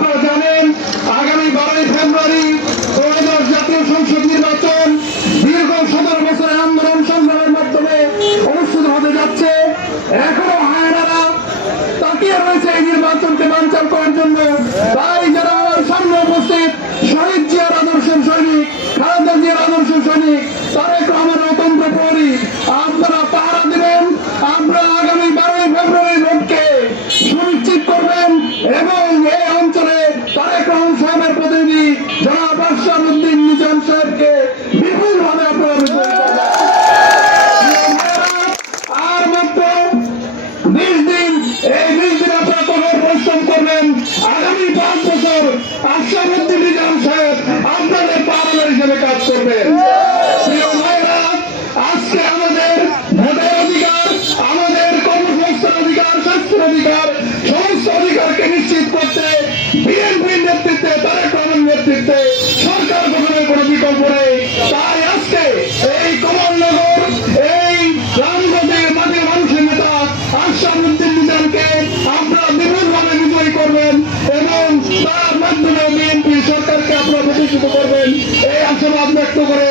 আপনারা জানেন আগামী 12ই ফেব্রুয়ারি 2010 জাতীয় সংসদ নির্বাচন দীর্ঘ 17 বছরের আন্দোলন সংগ্রামের মাধ্যমে অনুষ্ঠিত হতে যাচ্ছে। এখনো হায়নারা তাকিয়ে রয়েছে এই নির্বাচনকে বানচাল করার জন্য। তাই যারা আমার সামনে উপস্থিত শহীদ জিয়ার আদর্শের সৈনিক, খালেদা জিয়ার আদর্শের সৈনিক, তারেক রহমানের অতন্ত্র প্রহরী, আপনারা পাহারা দিবেন। আপনারা আগামী 12ই ফেব্রুয়ারি ভোটকে সুনিশ্চিত করবেন এবং এই অঞ্চলে তারেক রহমান সাহেবের প্রতিনিধি জনাব আশরাফুদ্দিন নিজাম সাহেবকে বিপুলভাবে আপনারা বিজয়ী করবেন। আর মাত্র 20 দিন, এই 20 দিন আপনারা কঠোর পরিশ্রম করবেন। আগামী 5 বছর আশরাফুদ্দিন নিজাম সাহেব আপনাদের পাহারাদার হিসেবে কাজ করবেন। প্রিয় ভাইরা, আজকে আমাদের ভোটের অধিকার, আমাদের কর্মসংস্থান অধিকার, স্বাস্থ্যের অধিকার, সমস্ত অধিকারকে নিশ্চিত করতে বিএনপির নেতৃত্বে, তারেক রহমানের নেতৃত্বে সরকার গঠনের কোনো বিকল্প নেই। তাই আজকে এই কমলনগর, এই রামগঞ্জের মাটির মানুষের নেতা আশরাফুদ্দিন নিজামকে আপনারা বিপুলভাবে বিজয়ী করবেন এবং তার মাধ্যমে বিএনপি সরকারকে আপনারা প্রতিষ্ঠিত করবেন, এই আশাবাদ ব্যক্ত করে